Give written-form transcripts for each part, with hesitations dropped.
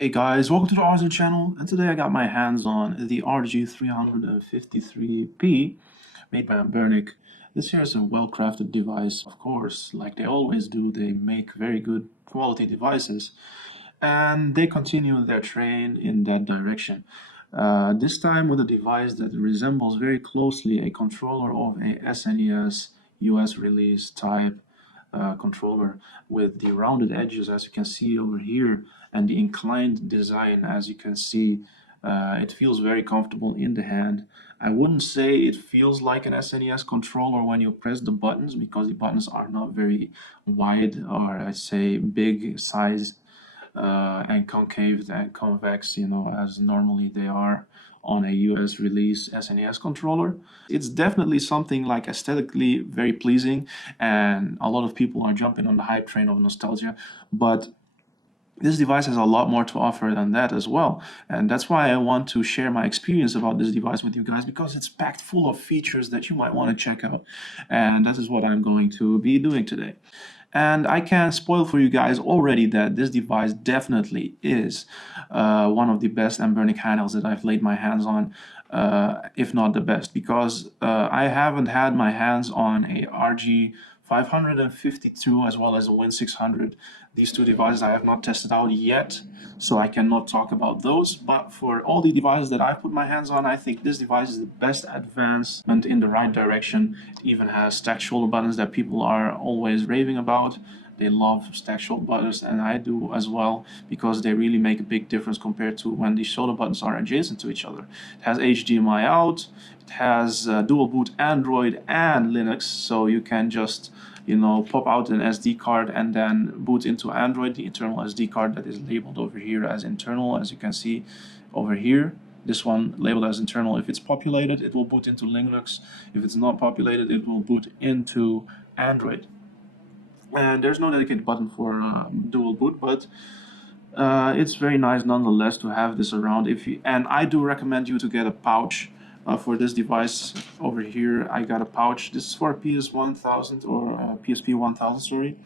Hey guys, welcome to the RZ channel, and today I got my hands on the RG353P made by ANBERNIC. This here is a well-crafted device, of course, like they always do. They make very good quality devices, and they continue their trend in that direction. This time with a device that resembles very closely a controller of a SNES US release type controller with the rounded edges, as you can see over here, and the inclined design, as you can see. It feels very comfortable in the hand. I wouldn't say it feels like an SNES controller when you press the buttons, because the buttons are not very wide, or I say big size, and concave and convex, as normally they are on a US release SNES controller. It's definitely something like aesthetically very pleasing, and a lot of people are jumping on the hype train of nostalgia. But this device has a lot more to offer than that as well, and that's why I want to share my experience about this device with you guys, because it's packed full of features that you might want to check out, and that is what I'm going to be doing today. And I can spoil for you guys already that this device definitely is one of the best ANBERNIC handhelds that I've laid my hands on, if not the best, because I haven't had my hands on a RG552 as well as a Win600. These two devices I have not tested out yet, so I cannot talk about those. But for all the devices that I've put my hands on, I think this device is the best advancement in the right direction. It even has stacked shoulder buttons that people are always raving about. They love stacked shoulder buttons, and I do as well, because they really make a big difference compared to when the shoulder buttons are adjacent to each other. It has HDMI out, it has dual boot Android and Linux, so you can just pop out an SD card and then boot into Android, the internal SD card that is labeled over here as internal, as you can see over here. This one labeled as internal. If it's populated, it will boot into Linux. If it's not populated, it will boot into Android. And there's no dedicated button for dual boot, but it's very nice nonetheless to have this around. And I do recommend you to get a pouch for this device. Over here I got a pouch. This is for PS1000 or PSP 1000, sorry,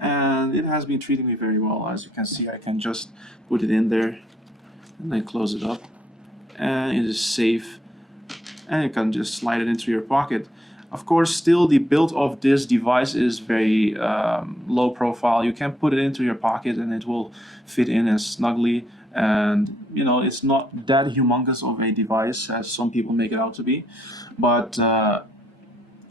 and it has been treating me very well. As you can see, I can just put it in there and then close it up, and it is safe, and you can just slide it into your pocket. Of course, still the build of this device is very low profile. You can put it into your pocket and it will fit in as snugly, and it's not that humongous of a device as some people make it out to be, but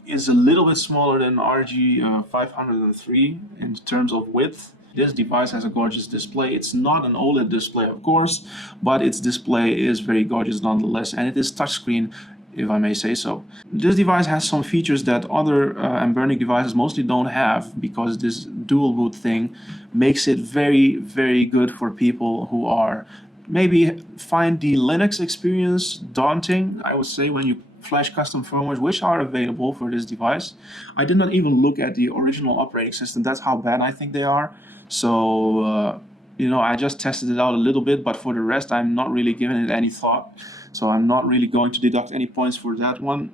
it's a little bit smaller than RG503 in terms of width. This device has a gorgeous display. It's not an OLED display, of course, but its display is very gorgeous nonetheless, and it is touchscreen, if I may say so. This device has some features that other ANBERNIC devices mostly don't have, because this dual boot thing makes it very, very good for people who are maybe find the Linux experience daunting, I would say, when you flash custom firmwares, which are available for this device. I did not even look at the original operating system. That's how bad I think they are. So, I just tested it out a little bit, but for the rest, I'm not really giving it any thought. So I'm not really going to deduct any points for that one,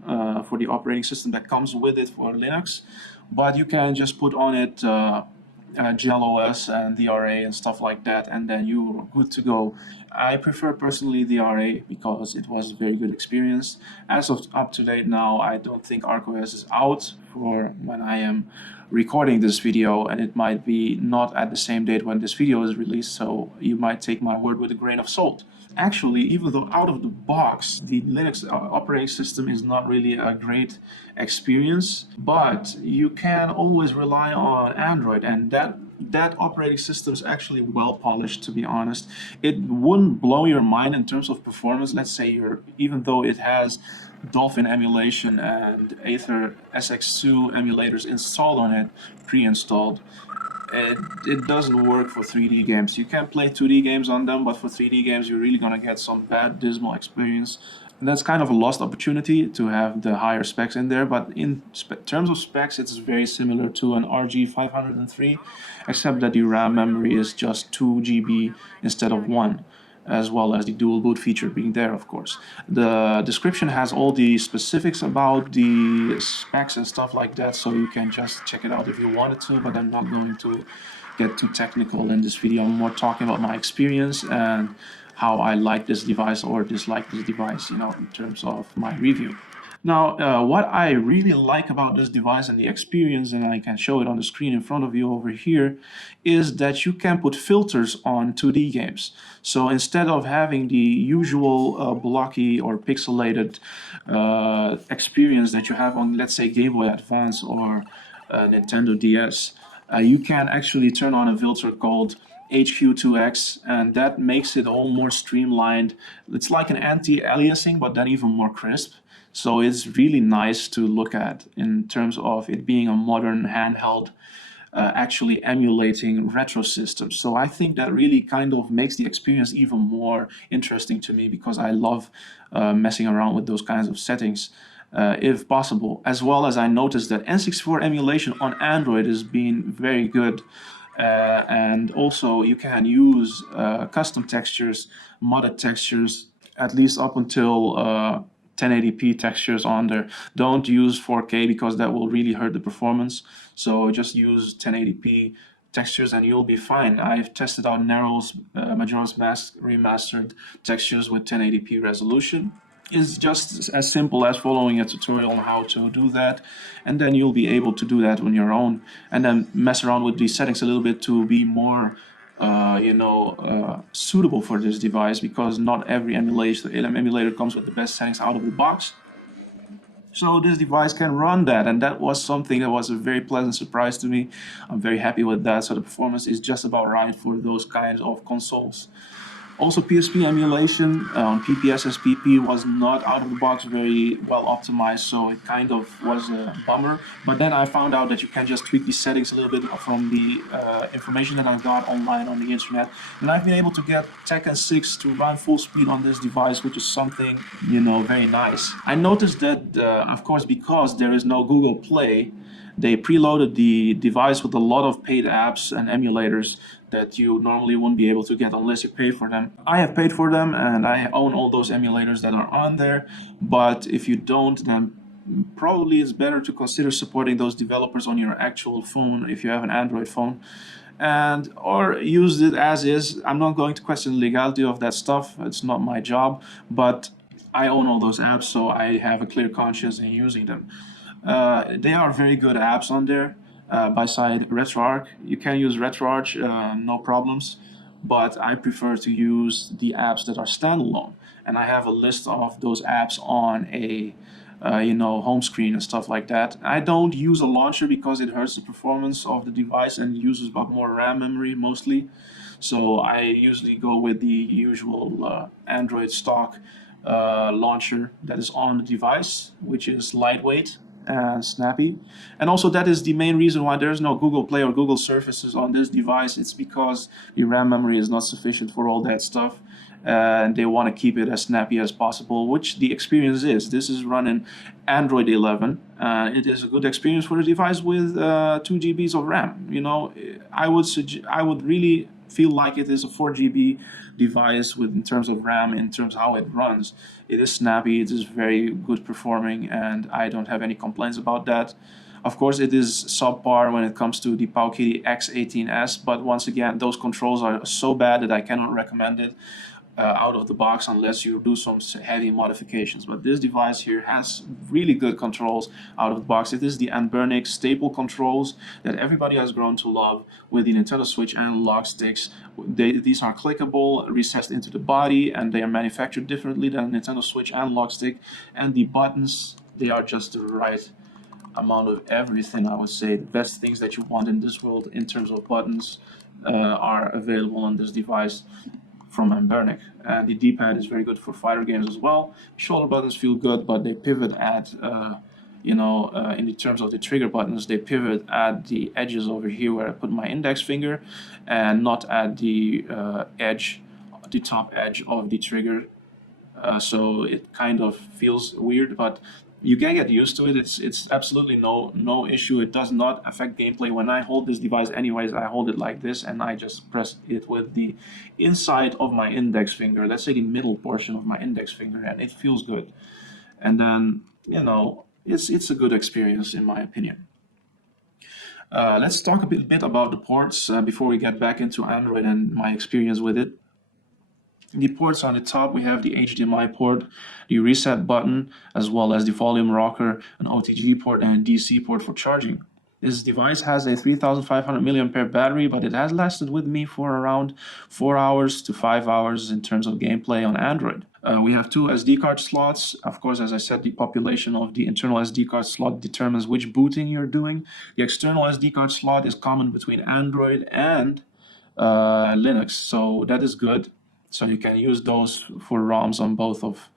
for the operating system that comes with it for Linux. But you can just put on it GLOS and DRA and stuff like that, and then you're good to go. I prefer personally DRA because it was a very good experience. As of up to date now, I don't think RKOS is out for when I am recording this video, and it might be not at the same date when this video is released, so you might take my word with a grain of salt. Actually, even though out of the box, the Linux operating system is not really a great experience, but you can always rely on Android, and that operating system is actually well polished, to be honest. It wouldn't blow your mind in terms of performance. Let's say even though it has Dolphin emulation and Aether SX2 emulators installed on it, pre-installed, it doesn't work for 3D games. You can play 2D games on them, but for 3D games, you're really gonna get some bad, dismal experience. And that's kind of a lost opportunity to have the higher specs in there. But in terms of specs, it's very similar to an RG503, except that the RAM memory is just 2 GB instead of 1. As well as the dual boot feature being there, of course. The description has all the specifics about the specs and stuff like that, so you can just check it out if you wanted to, but I'm not going to get too technical in this video. I'm more talking about my experience and how I like this device or dislike this device, you know, in terms of my review. Now, what I really like about this device and the experience, and I can show it on the screen in front of you over here, is that you can put filters on 2D games. So instead of having the usual blocky or pixelated experience that you have on, let's say, Game Boy Advance or Nintendo DS, you can actually turn on a filter called HQ2X, and that makes it all more streamlined. It's like an anti-aliasing, but then even more crisp. So it's really nice to look at in terms of it being a modern handheld, actually emulating retro systems. So I think that really kind of makes the experience even more interesting to me, because I love messing around with those kinds of settings. If possible, as well as I noticed that N64 emulation on Android is being very good, and also you can use custom textures, modded textures, at least up until 1080p textures on there. Don't use 4K because that will really hurt the performance. So just use 1080p textures and you'll be fine. I've tested out Majora's Mask remastered textures with 1080p resolution. It's just as simple as following a tutorial on how to do that, and then you'll be able to do that on your own, and then mess around with these settings a little bit to be more suitable for this device, because not every emulator comes with the best settings out of the box. So this device can run that, and that was something that was a very pleasant surprise to me. I'm very happy with that. So the performance is just about right for those kinds of consoles. Also, PSP emulation on PPSSPP was not out of the box very well optimized, so it kind of was a bummer. But then I found out that you can just tweak the settings a little bit from the information that I got online on the internet, and I've been able to get Tekken 6 to run full speed on this device, which is something, you know, very nice. I noticed that, of course, because there is no Google Play, they preloaded the device with a lot of paid apps and emulators that you normally wouldn't be able to get unless you pay for them. I have paid for them and I own all those emulators that are on there, but if you don't, then probably it's better to consider supporting those developers on your actual phone if you have an Android phone, and or use it as is. I'm not going to question the legality of that stuff, it's not my job, but I own all those apps, so I have a clear conscience in using them. They are very good apps on there. Beside RetroArch, you can use RetroArch, no problems, but I prefer to use the apps that are standalone, and I have a list of those apps on a home screen and stuff like that. I don't use a launcher because it hurts the performance of the device and uses about more RAM memory mostly, so I usually go with the usual Android stock launcher that is on the device, which is lightweight and snappy. And also that is the main reason why there's no Google Play or Google services on this device. It's because the RAM memory is not sufficient for all that stuff, and they want to keep it as snappy as possible, which the experience is. This is running Android 11. It is a good experience for a device with 2 GBs of RAM. You know, I would really feel like it is a 4 GB device in terms of RAM, in terms of how it runs. It is snappy, it is very good performing, and I don't have any complaints about that. Of course, it is subpar when it comes to the Powkiddy X18S, but once again, those controls are so bad that I cannot recommend it out of the box unless you do some heavy modifications. But this device here has really good controls out of the box. It is the ANBERNIC staple controls that everybody has grown to love with the Nintendo Switch analog sticks. These are clickable, recessed into the body, and they are manufactured differently than a Nintendo Switch analog stick. And the buttons, they are just the right amount of everything, I would say. The best things that you want in this world in terms of buttons are available on this device from ANBERNIC. And the D-pad is very good for fighter games as well. Shoulder buttons feel good, but they pivot at, in the terms of the trigger buttons, they pivot at the edges over here where I put my index finger, and not at the the top edge of the trigger. So it kind of feels weird, but you can get used to it. It's absolutely no issue. It does not affect gameplay. When I hold this device anyways, I hold it like this and I just press it with the inside of my index finger, let's say the middle portion of my index finger, and it feels good. And then, it's a good experience in my opinion. Let's talk a bit about the ports before we get back into Android and my experience with it. The ports on the top, we have the HDMI port, the reset button, as well as the volume rocker, an OTG port, and a DC port for charging. This device has a 3500 mAh battery, but it has lasted with me for around 4 hours to 5 hours in terms of gameplay on Android. We have two SD card slots. Of course, as I said, the population of the internal SD card slot determines which booting you're doing. The external SD card slot is common between Android and Linux, so that is good. So you can use those for ROMs on both of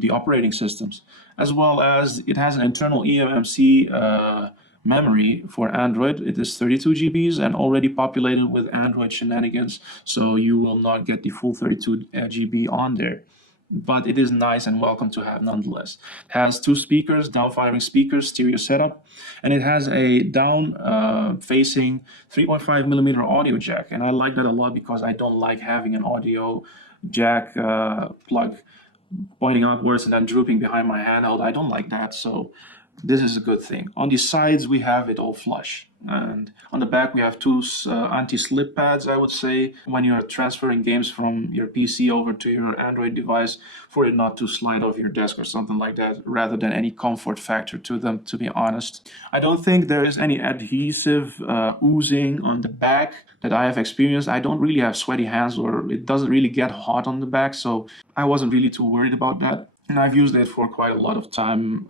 the operating systems, as well as it has an internal eMMC memory for Android. It is 32 GBs and already populated with Android shenanigans, so you will not get the full 32 GB on there. But it is nice and welcome to have nonetheless. It has two speakers, down-firing speakers, stereo setup, and it has a down-facing 3.5mm audio jack. And I like that a lot because I don't like having an audio jack plug pointing upwards and then drooping behind my handheld. I don't like that, so this is a good thing. On the sides, we have it all flush. And on the back, we have two anti-slip pads, I would say, when you're transferring games from your PC over to your Android device, for it not to slide off your desk or something like that, rather than any comfort factor to them, to be honest. I don't think there is any adhesive oozing on the back that I have experienced. I don't really have sweaty hands, or it doesn't really get hot on the back, so I wasn't really too worried about that. And I've used it for quite a lot of time.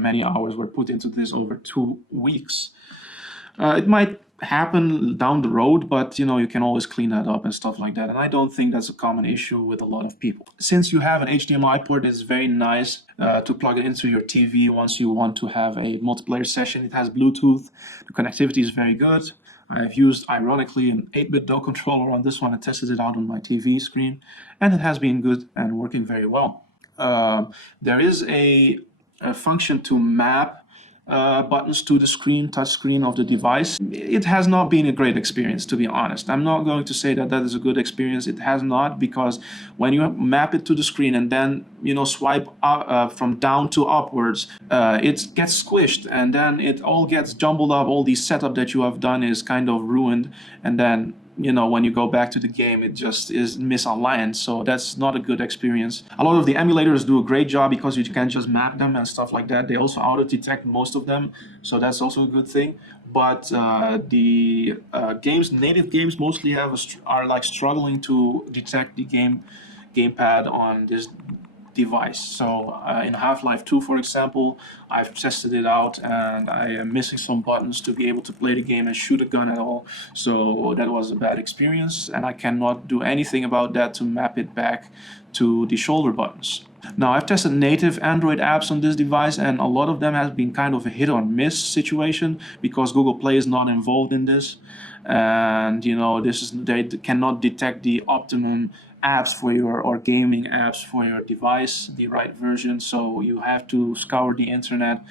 Many hours were put into this over 2 weeks. It might happen down the road, but you can always clean that up and stuff like that. And I don't think that's a common issue with a lot of people. Since you have an HDMI port, it's very nice to plug it into your TV once you want to have a multiplayer session. It has Bluetooth. The connectivity is very good. I've used, ironically, an 8-bit DOE controller on this one. I tested it out on my TV screen, and it has been good and working very well. There is a function to map buttons to the touch screen of the device. It has not been a great experience, to be honest. I'm not going to say that that is a good experience. It has not, because when you map it to the screen and then swipe up, from down to upwards, it gets squished, and then it all gets jumbled up. All the setup that you have done is kind of ruined, and then when you go back to the game, it just is misaligned. So that's not a good experience. A lot of the emulators do a great job because you can just map them and stuff like that. They also auto-detect most of them, so that's also a good thing. But the native games mostly are like struggling to detect the gamepad on this device. So in Half-Life 2, for example, I've tested it out and I am missing some buttons to be able to play the game and shoot a gun at all. So that was a bad experience, and I cannot do anything about that to map it back to the shoulder buttons. Now, I've tested native Android apps on this device, and a lot of them have been kind of a hit or miss situation because Google Play is not involved in this. And they cannot detect the optimum apps for or gaming apps for your device, the right version. So you have to scour the internet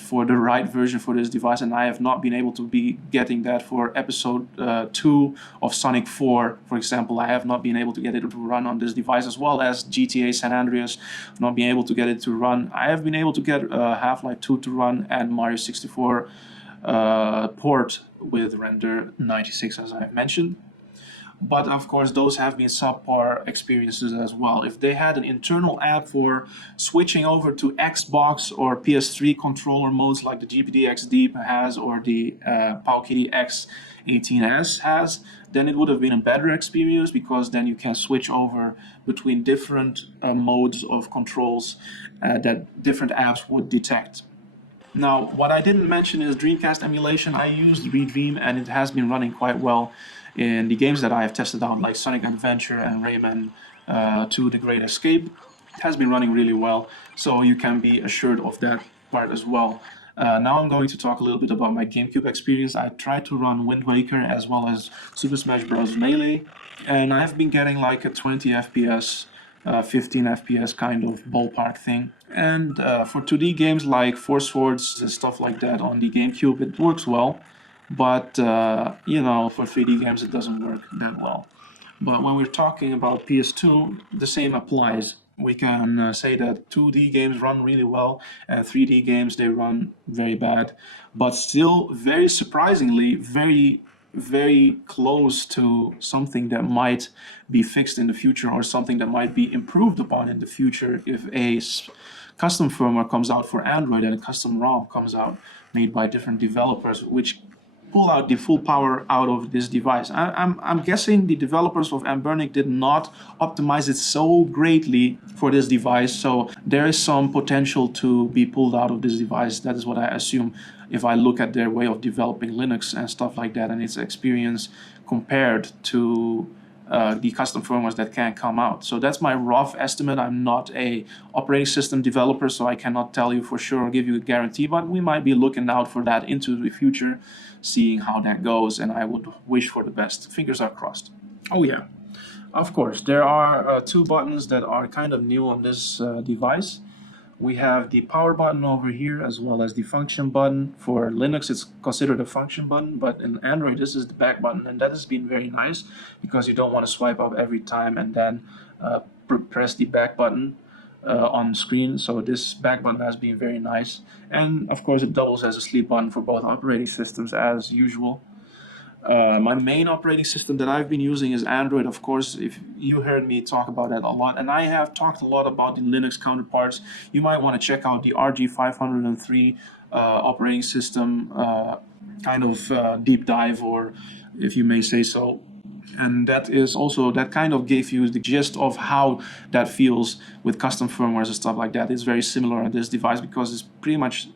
for the right version for this device, and I have not been able to be getting that for episode 2 of Sonic 4, for example. I have not been able to get it to run on this device, as well as GTA San Andreas. I've not been able to get it to run. I have been able to get Half-Life 2 to run, and Mario 64 port with render 96, as I've mentioned. But of course, those have been subpar experiences as well. If they had an internal app for switching over to Xbox or PS3 controller modes like the GPD-XD has, or the Powkiddy X18S has, then it would have been a better experience, because then you can switch over between different modes of controls that different apps would detect. Now, what I didn't mention is Dreamcast emulation. I used Redream, and it has been running quite well in the games that I have tested out, like Sonic Adventure and Rayman 2: The Great Escape. It has been running really well, so you can be assured of that part as well. Now I'm going to talk a little bit about my GameCube experience. I tried to run Wind Waker as well as Super Smash Bros. Melee, and I have been getting like a 20 FPS, 15 FPS kind of ballpark thing. And for 2D games like Force Swords and stuff like that on the GameCube, it works well. But, for 3D games, it doesn't work that well. But when we're talking about PS2, the same applies. we can say that 2D games run really well and 3D games, they run very bad, but still very surprisingly very close to something that might be fixed in the future, or something that might be improved upon in the future if a custom firmware comes out for Android and a custom ROM comes out made by different developers, which pull out the full power out of this device. I'm guessing the developers of ANBERNIC did not optimize it so greatly for this device, so there is some potential to be pulled out of this device. That is what I assume if I look at their way of developing Linux and stuff like that, and its experience compared to the custom firmwares that can come out. So that's my rough estimate. I'm not a operating system developer, so I cannot tell you for sure or give you a guarantee, but we might be looking out for that into the future, seeing how that goes, and I would wish for the best. Fingers are crossed. Oh yeah, of course, there are two buttons that are kind of new on this device. We have the power button over here, as well as the function button. For Linux, it's considered a function button, but in Android, this is the back button, and that has been very nice because you don't want to swipe up every time and then press the back button on screen. So this back button has been very nice, and of course, it doubles as a sleep button for both operating systems as usual. My main operating system that I've been using is Android, of course. If you heard me talk about that a lot, and I have talked a lot about the Linux counterparts, you might want to check out the RG553 operating system kind of deep dive, or if you may say so. And that is also, that kind of gave you the gist of how that feels with custom firmwares and stuff like that. It's very similar on this device because it's pretty much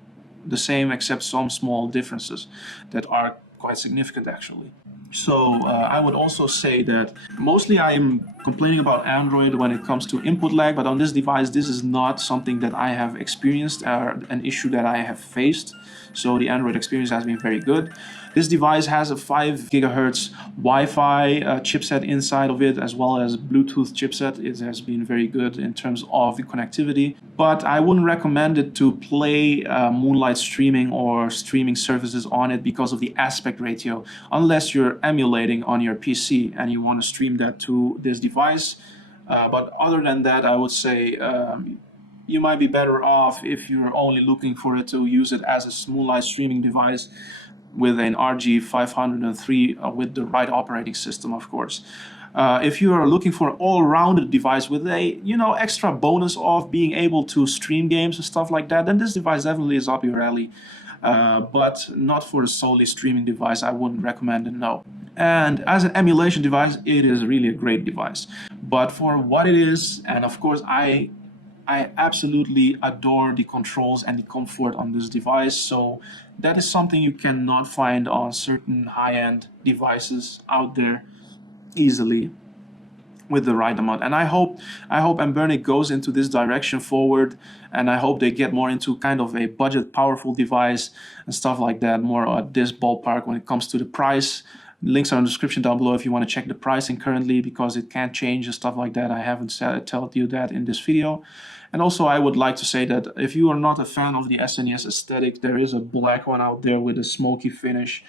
the same except some small differences that are quite significant actually. So I would also say that mostly I am complaining about Android when it comes to input lag, but on this device this is not something that I have experienced or an issue that I have faced. So the Android experience has been very good. This device has a 5 GHz Wi-Fi chipset inside of it, as well as Bluetooth chipset. It has been very good in terms of the connectivity, but I wouldn't recommend it to play Moonlight streaming or streaming services on it because of the aspect ratio, unless you're emulating on your PC and you want to stream that to this device. But other than that, I would say you might be better off if you're only looking for it to use it as a Moonlight streaming device with an RG503 with the right operating system, of course. If you are looking for an all-rounded device with a extra bonus of being able to stream games and stuff like that, then this device definitely is up your alley. But not for a solely streaming device. I wouldn't recommend it, no. And as an emulation device, it is really a great device. But for what it is, and of course I absolutely adore the controls and the comfort on this device. So that is something you cannot find on certain high-end devices out there easily with the right amount. And I hope ANBERNIC goes into this direction forward, and I hope they get more into kind of a budget powerful device and stuff like that, more at this ballpark when it comes to the price. Links are in the description down below if you want to check the pricing currently, because it can change and stuff like that. I haven't told you that in this video. And also I would like to say that if you are not a fan of the SNES aesthetic, there is a black one out there with a smoky finish.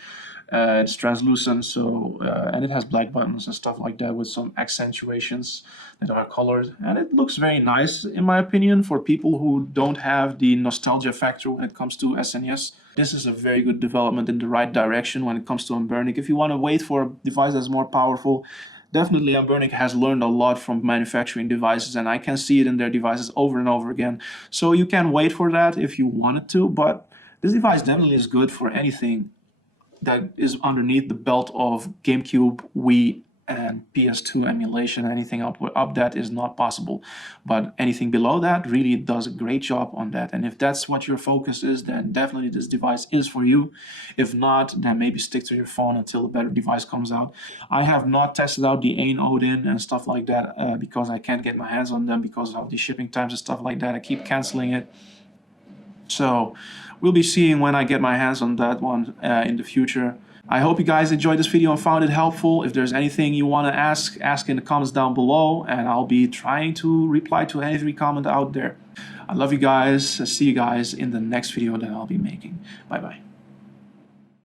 It's translucent, so and it has black buttons and stuff like that with some accentuations that are colored, and it looks very nice in my opinion for people who don't have the nostalgia factor when it comes to SNES. This is a very good development in the right direction when it comes to ANBERNIC. If you want to wait for a device that's more powerful, definitely ANBERNIC has learned a lot from manufacturing devices, and I can see it in their devices over and over again. So you can wait for that if you wanted to, but this device definitely is good for anything that is underneath the belt of GameCube, Wii, and PS2 emulation. Anything up that is not possible, but anything below that really does a great job on that. And if that's what your focus is, then definitely this device is for you. If not, then maybe stick to your phone until a better device comes out. I have not tested out the ANBERNIC and stuff like that because I can't get my hands on them because of the shipping times and stuff like that. I keep canceling it. So we'll be seeing when I get my hands on that one in the future. I hope you guys enjoyed this video and found it helpful. If there's anything you want to ask in the comments down below, and I'll be trying to reply to every comment out there. I love you guys. See you guys in the next video that I'll be making. Bye bye.